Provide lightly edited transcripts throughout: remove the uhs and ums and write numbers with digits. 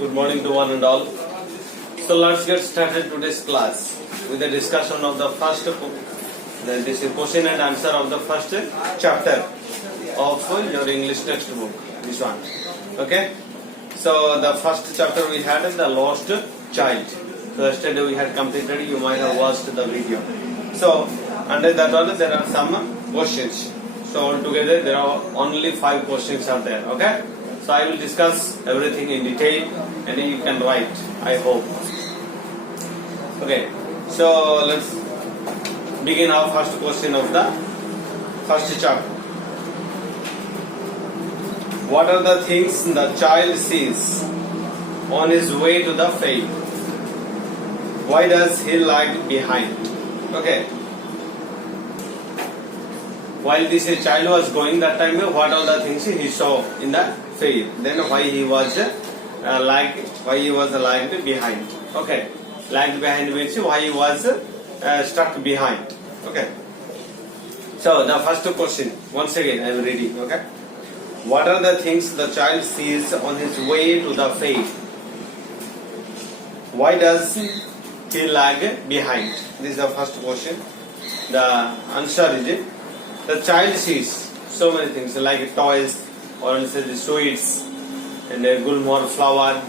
Good morning to one and all. So let's get started today's class with the discussion of the first this is question and answer of the first chapter of your English textbook. This one. Okay. So the first chapter we had is the lost child. So yesterday we had completed. You might have watched the video. So under that one there are some questions. So altogether there are only 5 questions are there. Okay. So I will discuss everything in detail and you can write, I hope. Okay, so let's begin our first question of the first chapter. What are the things the child sees on his way to the fair? Why does he lag behind? Okay. While this child was going that time, what are the things he saw in the fair? Then why he was lagged behind? Okay, lagged behind means why he was stuck behind. Okay. So the first question, once again I am reading. Okay. What are the things the child sees on his way to the fair? Why does he lag behind? This is the first question. The answer is the child sees so many things like toys or the sweets and a gulmohar flower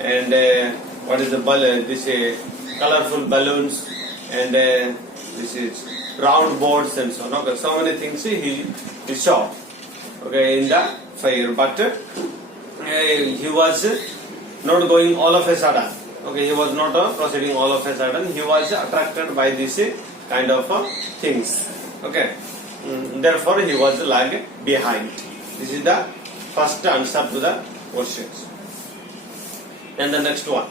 and what is the balloon? This colorful balloons and this is round boards and so on. Okay, so many things he saw. Okay, in the fair, but he was not going all of a sudden. Okay, he was not proceeding all of a sudden. He was attracted by this kind of things. Okay, therefore he was lagged behind. This is the first answer to the questions. And the next one.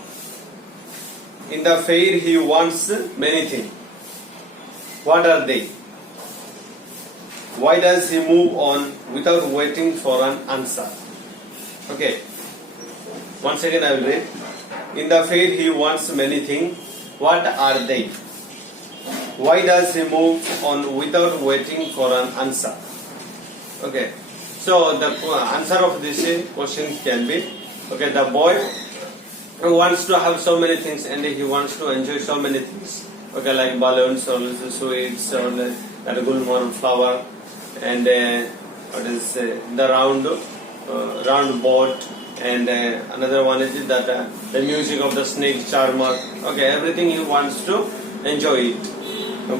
In the fair he wants many things. What are they? Why does he move on without waiting for an answer? Okay. Once again I will read. In the fair he wants many things. What are they? Why does he move on without waiting for an answer? Okay. So the answer of this question can be, okay, the boy wants to have so many things and he wants to enjoy so many things. Okay, like balloons or little sweets or that gulmohar flower and what is the round board and another one is that the music of the snake charmer. Okay, everything he wants to enjoy it.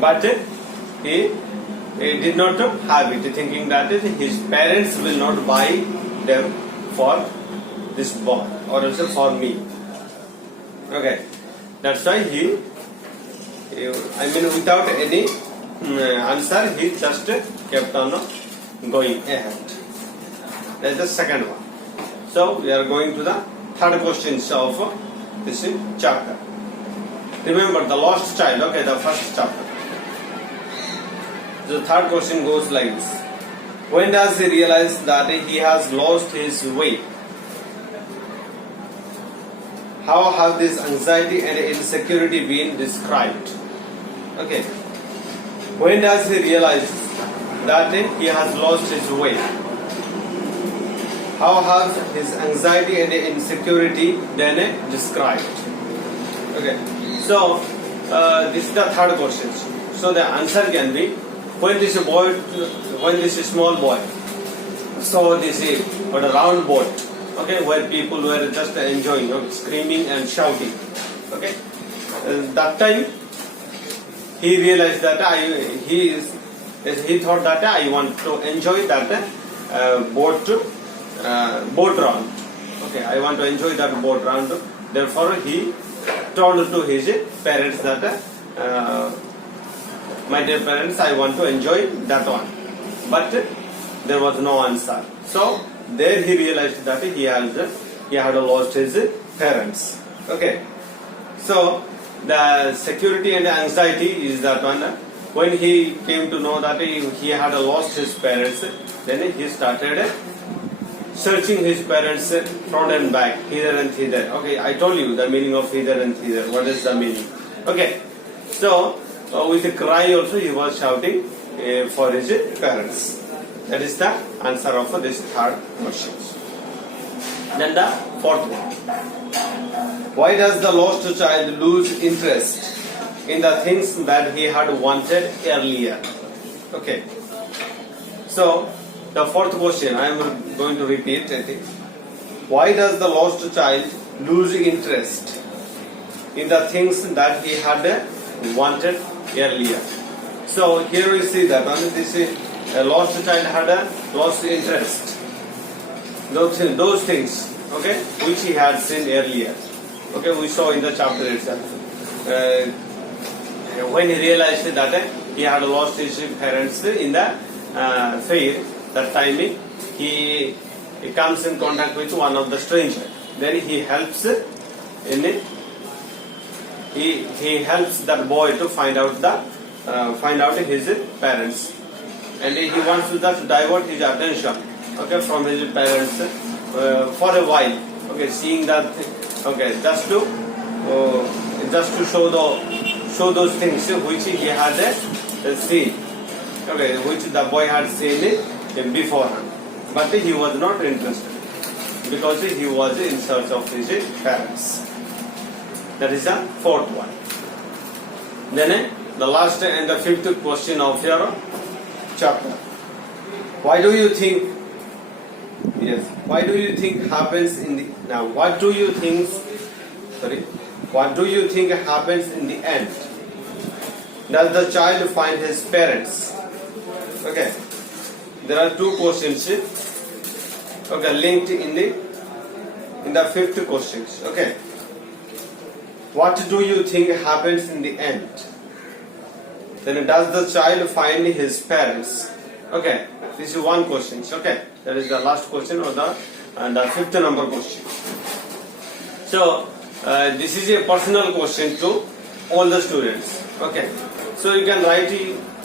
But he did not have it, thinking that his parents will not buy them for this boy or also for me. Okay, that's why he without any answer, he just kept on going ahead. That's the second one. So we are going to the third questions of this chapter. Remember the lost child. Okay, the first chapter. The third question goes like this. When does he realize that he has lost his way? How have this anxiety and insecurity been described? Okay. When does he realize that he has lost his way? How has his anxiety and insecurity been described? Okay. So this is the third question. So the answer can be, when this small boy saw this a round board, okay, where people were just enjoying, screaming and shouting, okay, that time he realized that he thought that I want to enjoy that boat round. Okay, I want to enjoy that boat round. Therefore, he told to his parents that my dear parents, I want to enjoy that one. But there was no answer. So there he realized that he had lost his parents. Okay. So the security and anxiety is that one. When he came to know that he had lost his parents, then he started searching his parents front and back, hither and thither. Okay, I told you the meaning of hither and thither. What is the meaning? Okay. So with a cry also he was shouting for his parents. That is the answer of this third question. Then the fourth one. Why does the lost child lose interest in the things that he had wanted earlier? Okay. So the fourth question I am going to repeat. I think. Why does the lost child lose interest in the things that he had wanted earlier? So here we see that this lost child had lost interest. Those things, okay, which he had seen earlier. Okay, we saw in the chapter itself. When he realized that he had lost his parents in the fair, that time he comes in contact with one of the strangers. Then he helps in it. He helps that boy to find out his parents, and he wants to just divert his attention, okay, from his parents for a while. Okay, seeing that, okay, just to show those things which he had seen, okay, which the boy had seen beforehand, but he was not interested because he was in search of his parents. That is the fourth one. Then the last and the fifth question of your chapter. Why do you think? Yes. Why do you think happens in the now? What do you think? Sorry. What do you think happens in the end? Does the child find his parents? Okay. There are two questions. Okay, linked in the fifth questions. Okay. What do you think happens in the end? Then does the child find his parents? Okay, this is one question. Okay, that is the last question or the fifth number question. So this is a personal question to all the students. Okay, so you can write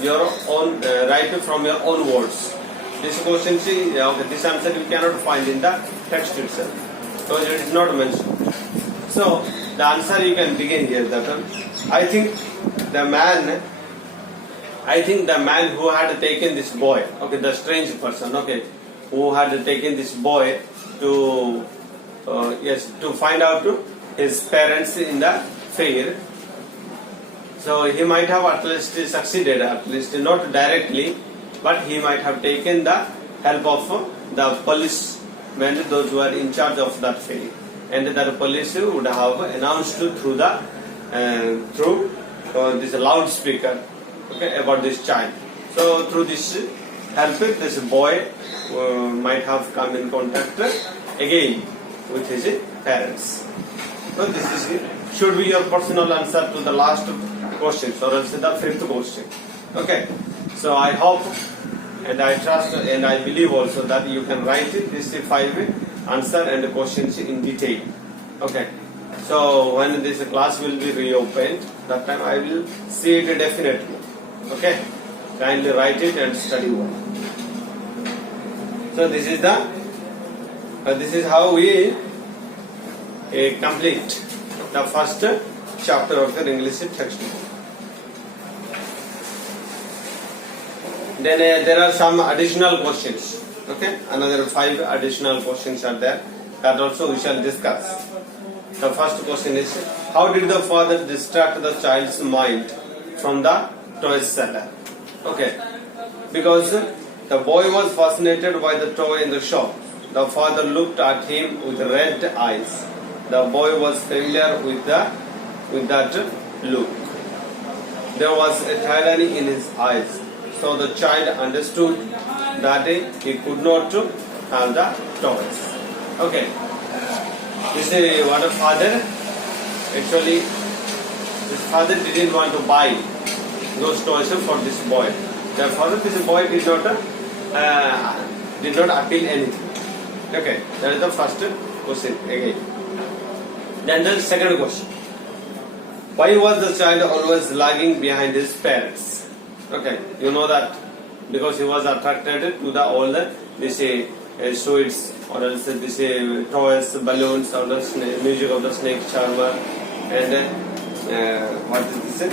your own, write from your own words. This question, okay, this answer you cannot find in the text itself because it is not mentioned. So the answer you can begin here. That I think the man who had taken this boy, okay, the strange person, okay, who had taken this boy to to find out his parents in the fair. So he might have at least succeeded, at least not directly, but he might have taken the help of the policemen, those who are in charge of that fair, and the police would have announced through this loudspeaker, okay, about this child. So through this help, this boy might have come in contact again with his parents. So this should be your personal answer to the last question, or else the fifth question. Okay. So I hope and I trust and I believe also that you can write this 5 answer and the questions in detail. Okay. So when this class will be reopened, that time I will see it definitely. Okay. Kindly write it and study well. So this is how we complete the first chapter of the English textbook. Then there are some additional questions. Okay, another 5 additional questions are there that also we shall discuss. The first question is, how did the father distract the child's mind from the toy seller? Okay, because the boy was fascinated by the toy in the shop. The father looked at him with red eyes. The boy was familiar with that look. There was a tyranny in his eyes. So the child understood that he could not have the toys. Okay. This is what a father, actually, his father didn't want to buy those toys for this boy. Therefore, this boy did not appeal anything. Okay, that is the first question again. Then the second question. Why was the child always lagging behind his parents? Okay, you know that because he was attracted to all sweets, or else this toys, balloons, or the music of the snake charmer, and what is this?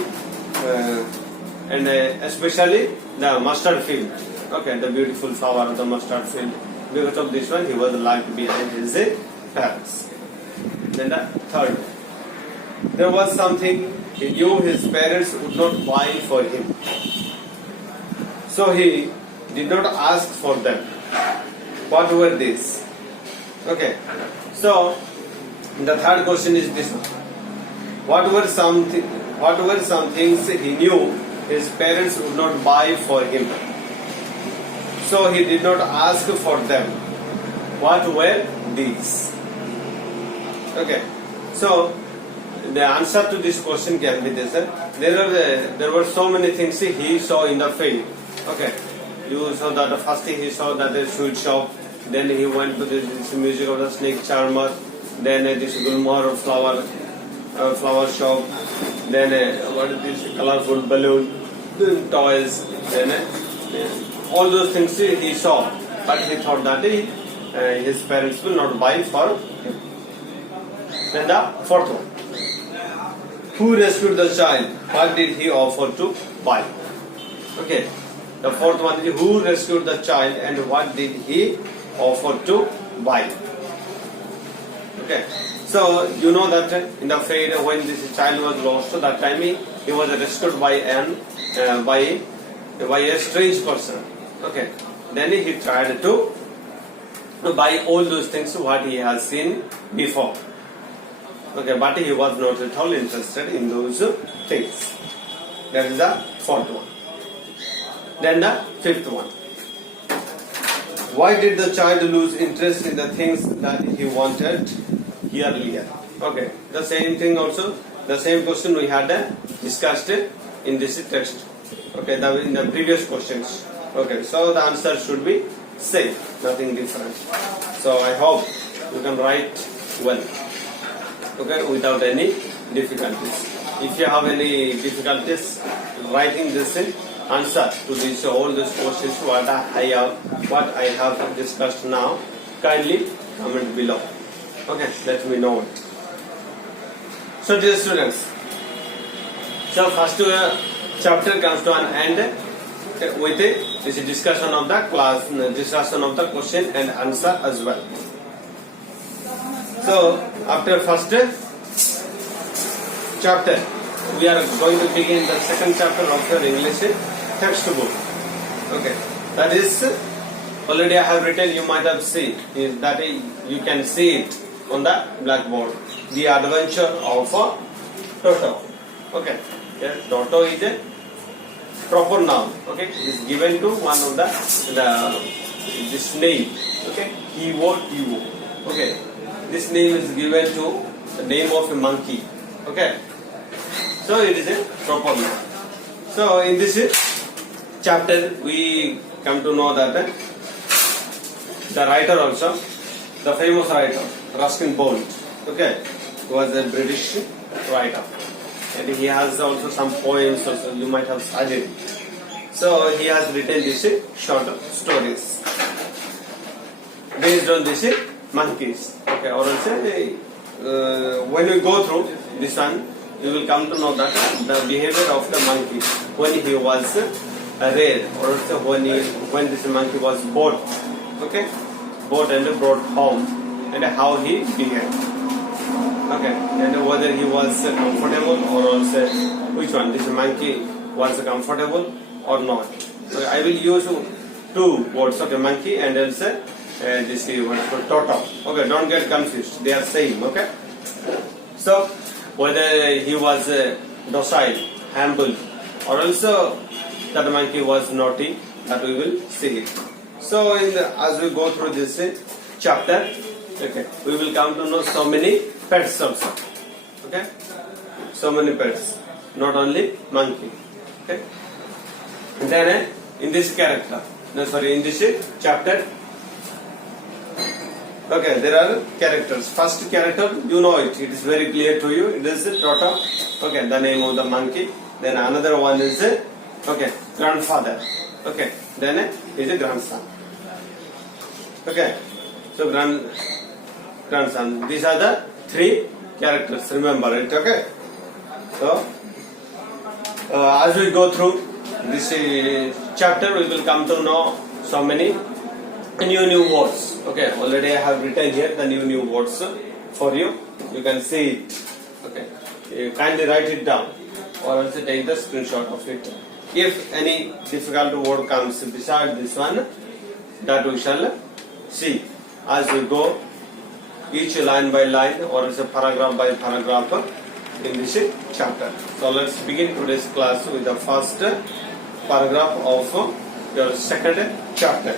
And especially the mustard field. Okay, the beautiful flower of the mustard field. Because of this one, he was lagged behind his parents. Then the third, there was something he knew his parents would not buy for him, so he did not ask for them. What were these? Okay, so the third question is this one. What were some things he knew his parents would not buy for him, so he did not ask for them? What were these? Okay, so the answer to this question can be this. There were so many things he saw in the field. Okay, you saw that the first thing he saw that the sweet shop. Then he went to this music of the snake charmer. Then this Gulmohar flower shop. Then what is this colorful balloon, toys. Then all those things he saw, but he thought that his parents will not buy for him. Then the fourth one. Who rescued the child? What did he offer to buy? Okay. The fourth one is who rescued the child and what did he offer to buy? Okay. So you know that in the fair when this child was lost, that time he was rescued by a strange person. Okay. Then he tried to buy all those things what he has seen before. Okay, but he was not at all interested in those things. That is the fourth one. Then the fifth one. Why did the child lose interest in the things that he wanted earlier? Okay, the same thing also, the same question we had discussed in this text. Okay, in the previous questions. Okay, so the answer should be same, nothing different. So I hope you can write well. Okay, without any difficulties. If you have any difficulties writing this answer to this all these questions what I have discussed now, kindly comment below. Okay, let me know it. So dear students, so first chapter comes to an end with this discussion of the class, discussion of the question and answer as well. So after first chapter, we are going to begin the second chapter of your English textbook. Okay, that is already I have written. You might have seen is that you can see it on the blackboard. The Adventure of Toto. Okay, yes, Toto is a proper noun. Okay, it is given to one of this name. Okay, Evo. Okay. This name is given to the name of a monkey. Okay. So it is a proper noun. So in this chapter we come to know that the writer also, the famous writer, Ruskin Bond, okay, was a British writer. And he has also some poems also you might have studied. So he has written these short stories based on these monkeys. Okay, or else when we go through this one, you will come to know that the behavior of the monkey when he was reared, or else when this monkey was bought, okay, bought and brought home, and how he behaved. Okay, and whether he was comfortable or else which one, this monkey was comfortable or not. So I will use two words, okay, monkey and else this word for Toto. Okay, don't get confused. They are same. Okay. So whether he was docile, humble, or also that monkey was naughty, that we will see it. So as we go through this chapter, okay, we will come to know so many pets also. Okay, so many pets, not only monkey. Okay, and then in this chapter. Okay, there are characters. First character, you know it. It is very clear to you. It is Toto. Okay, the name of the monkey. Then another one is grandfather. Okay, then is a grandson. Okay, so grandson. These are the three characters. Remember it. Okay. So as we go through this chapter, we will come to know so many new words. Okay, already I have written here the new words for you. You can see it. Okay, you kindly write it down or else take the screenshot of it. If any difficult word comes beside this one, that we shall see as we go each line by line or else paragraph by paragraph in this chapter. So let's begin today's class with the first paragraph of your second chapter.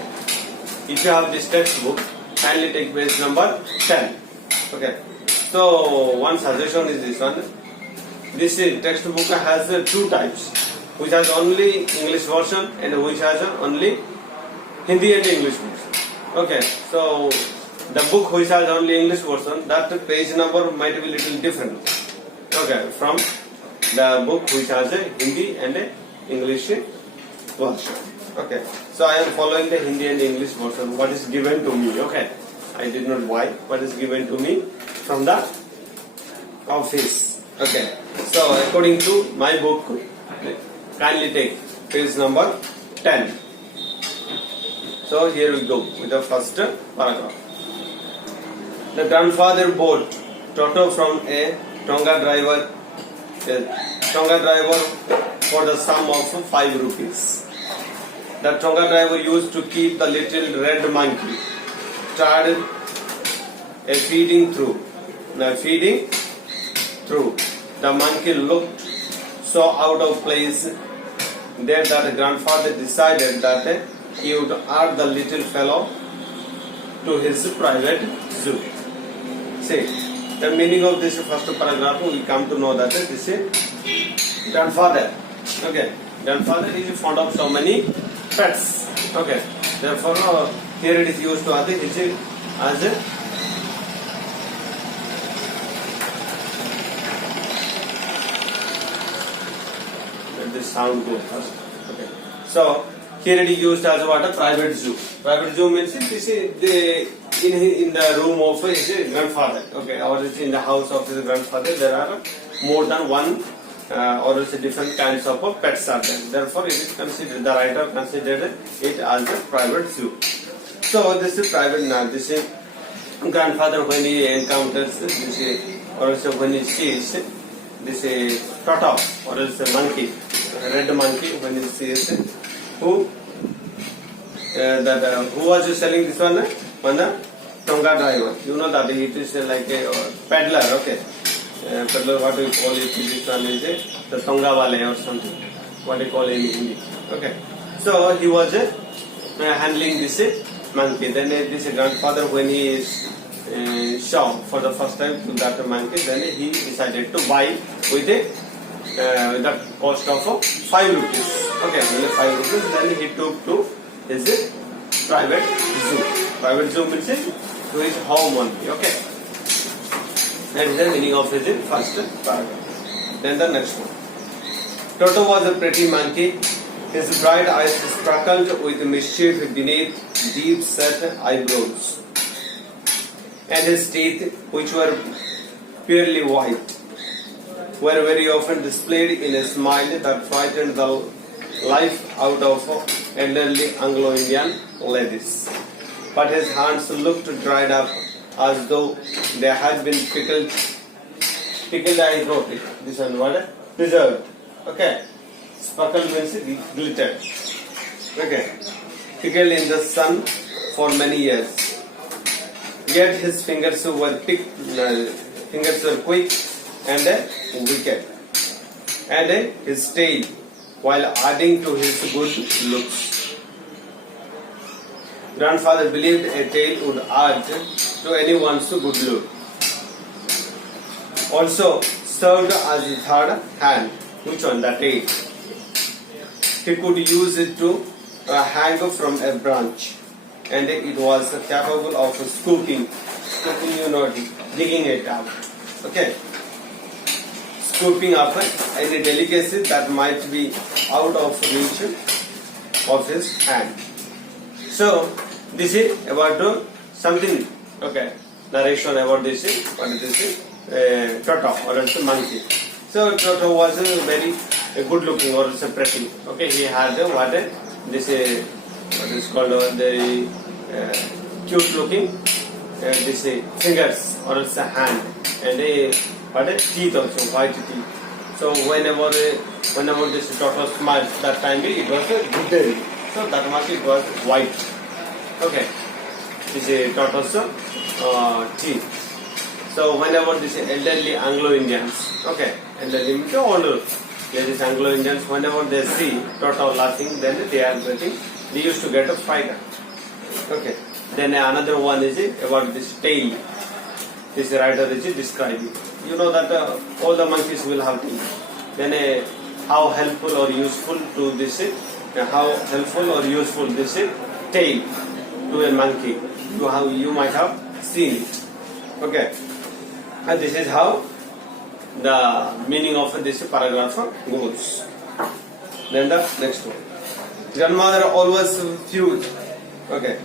If you have this textbook, kindly take page number 10. Okay. So one suggestion is this one. This textbook has two types, which has only English version and which has only Hindi and English version. Okay. So the book which has only English version, that page number might be little different. Okay, from the book which has a Hindi and a English version. Okay, so I am following the Hindi and English version. What is given to me? Okay, I did not buy. What is given to me from the office? Okay, so according to my book, kindly take page number 10. So here we go with the first paragraph. The grandfather bought Toto from a Tonga driver for the sum of 5 rupees. The Tonga driver used to keep the little red monkey tied feeding through. The monkey looked so out of place there that the grandfather decided that he would add the little fellow to his private zoo. See, the meaning of this first paragraph, we come to know that this is grandfather. Okay, grandfather is fond of so many pets. Okay, therefore here it is used to as a let this sound go first. Okay, so here it is used as what a private zoo. Private zoo means this is the in the room of his grandfather. Okay, or in the house of his grandfather there are more than one or different kinds of pets are there. Therefore, it is considered, the writer considered it as a private zoo. So this is private now. This is grandfather when he encounters this or also when he sees this turtle or else a monkey, a red monkey, when he sees who who was selling this one? One Tonga driver. You know that it is like a peddler. Okay, peddler. What do you call it? This one is the Tonga wale or something. What do you call it in Hindi? Okay. So he was handling this monkey. Then this grandfather, when he is saw for the first time to that monkey, then he decided to buy with the cost of 5 rupees. Okay, only 5 rupees. Then he took to his private zoo. Private zoo means to his home only. Okay, that is the meaning of his first paragraph. Then the next one. Toto was a pretty monkey. His bright eyes sparkled with mischief beneath deep-set eyebrows, and his teeth, which were purely white, were very often displayed in a smile that frightened the life out of elderly Anglo-Indian ladies. But his hands looked dried up as though they had been pickled. Pickled, I wrote it. This one, what? Preserved. Okay. Sparkle means glitter. Okay. Pickled in the sun for many years. Yet his fingers were quick and wicked. And his tail, while adding to his good looks. Grandfather believed a tail would add to anyone's good look. Also served as a third hand. Which one? The tail. He could use it to hang from a branch, and it was capable of scooping, digging it out. Okay, scooping up any delicacy that might be out of reach of his hand. So this is about something. Okay, narration about this. What is this? Toto or else monkey. So Toto was very good looking or pretty. Okay, he had what is called the cute looking this fingers or else a hand and a teeth also, white teeth. So whenever this tortoise smiled, that time it was a good day. So that much it was white. Okay, this is tortoise teeth. So whenever this elderly Anglo-Indians, okay, elderly means older, these Anglo-Indians, whenever they see tortoise laughing, then they used to get a fright. Okay. Then another one is about this tail. This writer is describing. You know that all the monkeys will have tail. Then how helpful or useful to this how helpful or useful this tail to a monkey. You might have seen it. Okay. And this is how the meaning of this paragraph goes. Then the next one. Grandmother always fused. Okay.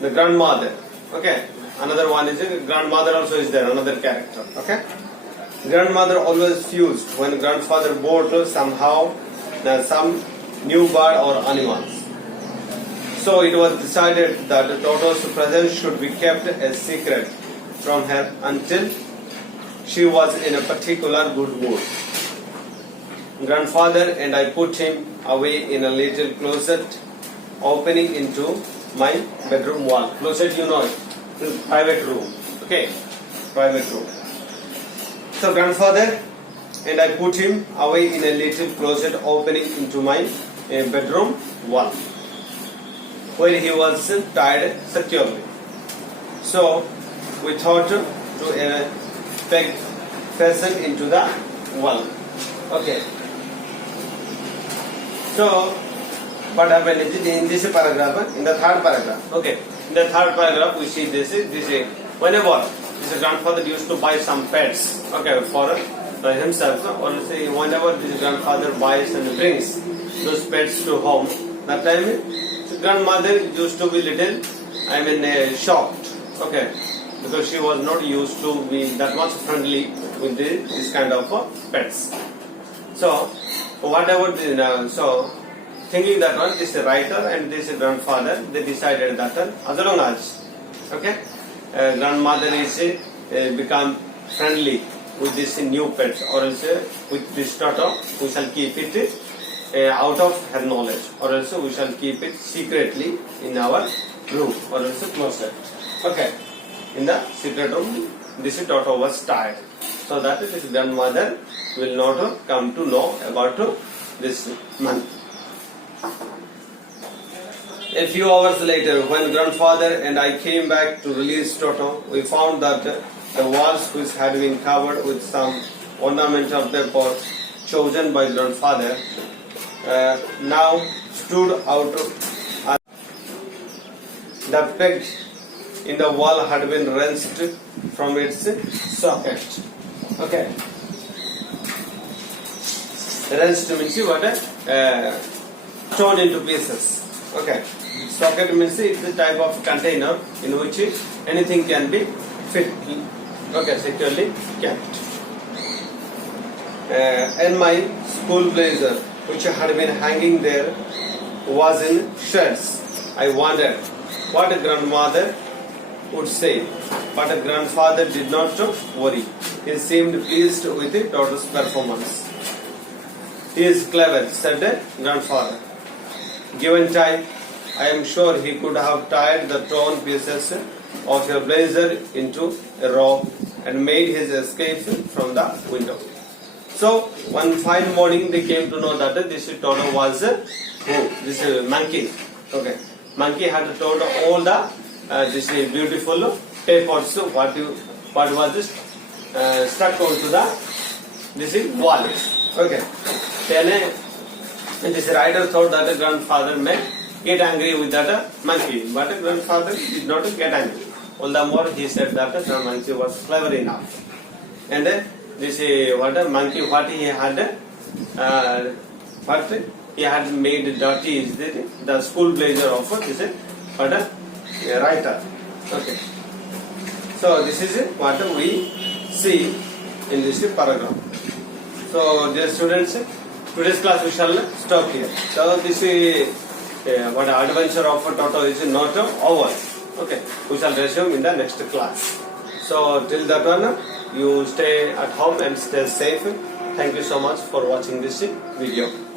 The grandmother. Okay. Another one is grandmother also is there. Another character. Okay. Grandmother always fused when grandfather bought somehow some new bird or animals. So it was decided that the tortoise's presence should be kept a secret from her until she was in a particular good mood. Grandfather and I put him away in a little closet opening into my bedroom wall. Closet, you know it, private room. Okay, private room. So grandfather and I put him away in a little closet opening into my bedroom wall, where he was tied securely. So we thought to peg fasten into the wall. Okay. So what happened in this paragraph, in the third paragraph. Okay. In the third paragraph we see this whenever this grandfather used to buy some pets, okay, for himself, or say whenever this grandfather buys and brings those pets to home, that time the grandmother used to be little, shocked, okay, because she was not used to be that much friendly with this kind of pets. So whatever so thinking that one, this writer and this grandfather, they decided that as long as, okay, grandmother is become friendly with this new pets, or else with this turtle, we shall keep it out of her knowledge, or else we shall keep it secretly in our room, or else closet. Okay, in the secret room, this turtle was tied, so that this grandmother will not come to know about this monkey. A few hours later, when grandfather and I came back to release Toto, we found that the walls, which had been covered with some ornamental paper chosen by grandfather, now stood out. The peg in the wall had been wrenched from its socket. Okay. Wrenched means what? Torn into pieces. Okay. Socket means it's a type of container in which anything can be fit. Okay, securely kept. And my school blazer, which had been hanging there, was in shreds. I wondered what a grandmother would say, but a grandfather did not worry. He seemed pleased with the daughter's performance. He is clever, said the grandfather. Given time, I am sure he could have tied the torn pieces of your blazer into a rope and made his escape from the window. So, one fine morning they came to know that this turtle was this monkey. Okay, monkey had told all the this beautiful papers. What was this stuck onto the this wall. Okay, then this writer thought that the grandfather may get angry with that monkey, but the grandfather did not get angry. All the more he said that the monkey was clever enough. And this monkey, what he had made dirty is the school blazer of this writer. Okay. So this is what we see in this paragraph. So dear students, today's class we shall stop here. So this what adventure of Toto is not over. Okay, we shall resume in the next class. So till that one, you stay at home and stay safe. Thank you so much for watching this video.